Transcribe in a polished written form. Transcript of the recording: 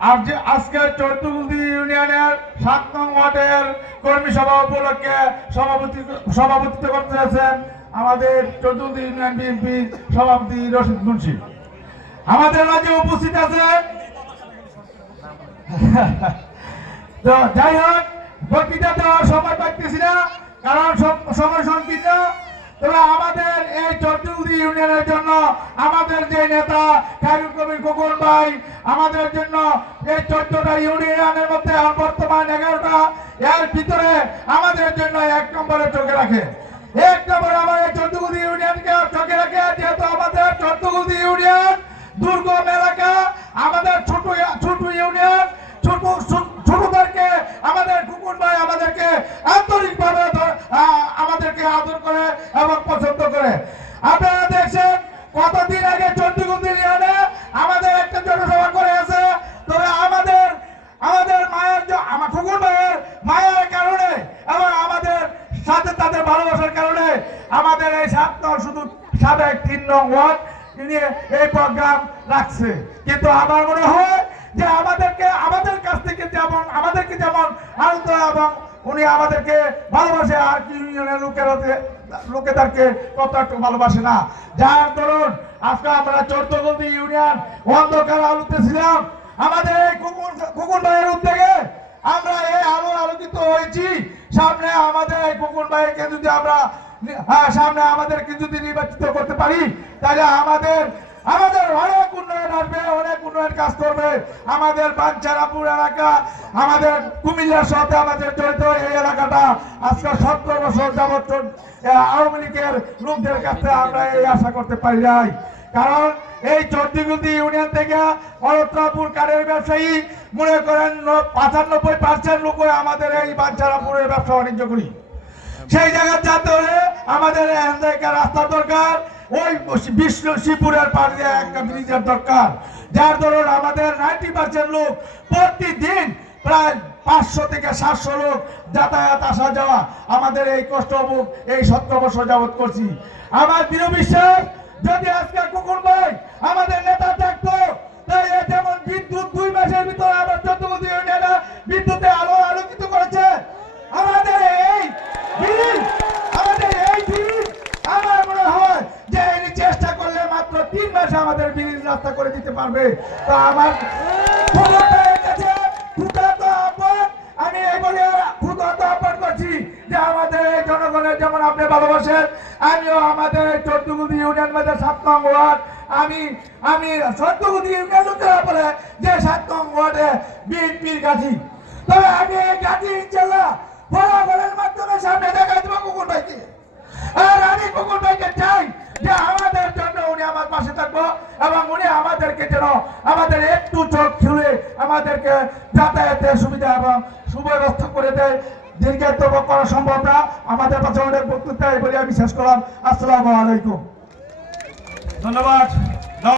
আজকে চৌদ্দগুলদি ইউনিয়নের ৭ নং ওয়ার্ডের কর্মী সভা উপলক্ষে সভাপতিত্ব করতে যাচ্ছেন আমাদের চৌদ্দগুলদি ইউনিয়ন বিএনপি সভাপতি রশিদ মুন্সি। আমাদের মাঝে উপস্থিত আছে। তো যাই হোক, বক্তৃতা দেওয়ার সময় পাইতেছি না, কারণ সময় সংকীর্ণ। তবে আমাদের এই চৌদ্দগুলদি ইউনিয়নের জন্য আমাদের যে নেতা খায়রুল কবির খোকন ভাই আমাদের জন্য এই 14টা ইউনিয়নের মধ্যে বর্তমান 11টা, এর ভিতরে আমাদের জন্য 1 নম্বরে চোখে রাখে। 1 নম্বরে আমাদের চৌদ্দগুলদি ইউনিয়নকে চোখে রাখে, যেহেতু আমাদের চৌদ্দগুলদি ইউনিয়ন দুর্গম এলাকা, আমাদের ছোট ইউনিয়ন, ছোটদেরকে আমাদের খোকন ভাই আমাদেরকে আন্তরিকভাবে আমাদেরকে আদর করে এবং পছন্দ করে। আপনারা দেখছেন কতদিন আগে চৌদ্দগুলদি ইউনিয়নে আমাদের একটা জনসভা করে আছে। তবে আমাদের মায়ের আমার খোকন ভাইয়ের মায়ের কারণে এবং আমাদের সাথে তাদের ভালোবাসার কারণে আমাদের এই 7 নং শুধু সাবেক 3 নং ওয়ার্ড নিয়ে এই প্রোগ্রাম রাখছে। কিন্তু আমার মনে হয় যে আমাদের কাছ থেকে আমাদেরকে যেমন আনন্দ এবং উনি আমাদেরকে ভালোবাসে, আর কি ইউনিয়নের লোকেদেরকে কত একটু ভালোবাসে না। যার দরুন আজকে আমরা চৌদ্দগুলদি ইউনিয়ন অন্ধকার আলোতে ছিলাম। আমাদের এই খোকন ভাইয়ের উদ্যোগে আমরা এই আলোকিত হয়েছি। সামনে আমাদের এই খোকন ভাইকে যদি আমরা আমাদেরকে যদি নির্বাচিত করতে পারি, তাহলে আমাদের অনেক উন্নয়ন আসবে, অনেক উন্নয়ন কাজ করবে। আমাদের বাঞ্ছারাপুর এলাকা, আমাদের কুমিল্লার সাথে আমাদের জড়িত এই এলাকাটা আজকে 17 বছর যাবত আওয়ামী লীগের লোকদের কাছে আমরা এই আশা করতে পারি নাই। কারণ এই চৌদ্দগুলদি ইউনিয়ন থেকে অলত্রাপুর কারের ব্যবসায়ী মনে করেন 95% লোক আমাদের এই বাঞ্ছারাপুরের ব্যবসা বাণিজ্য করি। সেই জায়গায় যাতে হলে আমাদের রাস্তা দরকার, ওই শিবপুরের পাড় দিয়ে একটা ব্রিজের দরকার। যার দরুন আমাদের 90% লোক প্রতিদিন প্রায় 500 থেকে 700 লোক যাতায়াত আসা যাওয়া আমাদের এই কষ্টভোগ এই 17 বছর যাবত করছি। আমার দৃঢ় বিশ্বাস, যদি আজকে খোকন ভাই আমাদের নেতা থাকতো, তাই যেমন বিদ্যুৎ 2 মাসের ভিতরে আমার চৌদ্দগুলদি ইউনিয়নে বিদ্যুতে আলোকিত করেছে। আমাদের এই ব্রিজ আমার মনে হয় যে এই চেষ্টা করলে মাত্র 3 মাসে আমাদের ব্রিজ রাস্তা করে দিতে পারবে। তো আমার কাছে আমি এই বলে ক্ষুদ্র আহ্বান করছি যে আমাদের এই জনগণের যেমন আপনি ভালোবাসেন, আমিও আমাদের চৌদ্দগুলদি ইউনিয়ন মধ্যে 7 নং ওয়ার্ড, আমি চৌদ্দগুলদি ইউনিয়ন বলে যে 7 নং ওয়ার্ডে বিএনপির গাছি। তবে আমি এই গাছি ইনশাল্লাহ ফলাফলের মাধ্যমে সামনে দেখা দেবো খোকন ভাইকে। আর আমি খোকন ভাইকে চাই যে আমাদের জন্য উনি আমার পাশে থাকবো এবং উনি আমাদেরকে যেন আমাদের একটু চোখ খুলে আমাদেরকে যাতায়াতের সুবিধা এবং সুব্যবস্থা করে দেয়। দীর্ঘায়িত করা সম্ভব না। আমাদের কাছে অনেক বক্তব্য বলে আমি শেষ করলাম। আসসালামু আলাইকুম, ধন্যবাদ।